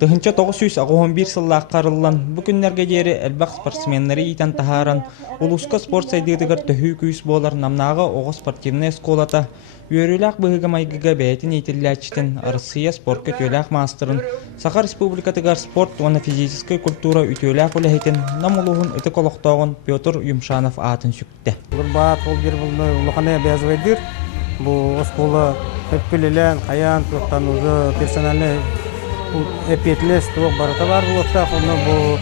Тыһынча 911 сыллаах карыллан бу күннерге жери элбак спортсменнери итен тахаран улуска спорт сайдыдыгар төһүү күйүс болар намнага ого спортивная школата үйөрүлээх быһыга майгыга бээтин итиллээчтен Россия спортка төлээх мастерын Саха республикатыгар спорт уна физическая культура үтөөлээх үлэхитин намулуһун ыты колохтоогун Петр Юмшанов атын сүкте. Бурбаат ол бир улуханы обязывайдыр. Бу школа өппелелен каян токтан уже персональный эпетлес тук барата бар булакта оны бу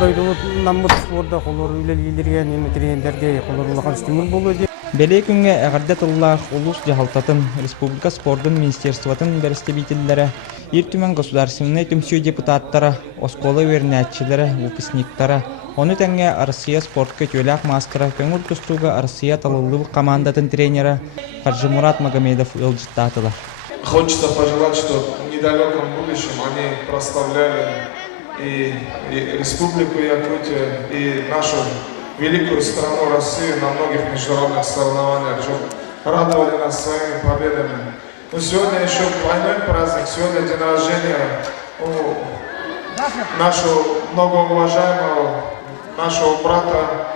дойду наммыт спортда колор үлелилерге неме тренерлерге колорлуган стимул болду. Беле күнгө агардатыллаах улус жахалтатын республика спорттун министерствотун берестебитиллери, иртүмен государственный төмсүү депутаттары, оскола вернячилери, выпускниктары, оны тәңге Россия спортка төләк мастера, көңүл тустууга Россия талыллы командатын тренера Хаджимурат Магомедов ылжыттатылар. Хочется пожелать, что в недалеком будущем они прославляли и Республику Якутия, и нашу великую страну Россию на многих международных соревнованиях, чтобы радовали нас своими победами. Но сегодня еще двойной праздник, сегодня день рождения у нашего многоуважаемого, нашего брата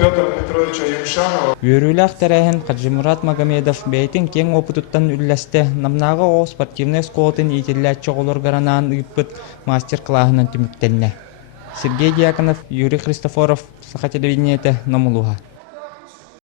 Петра Петровича Юмшанова. Үйөрүлээх тәрәһен Хаджимурат Магомедов бәйтин кең опытуттан үлләсте намнага о спортивный школатын итилләчче олор гаранаан ыппыт мастер-классынан түмүктенне. Сергей Дьяконов, Юрий Христофоров, Саха телевидениете, Намулуха.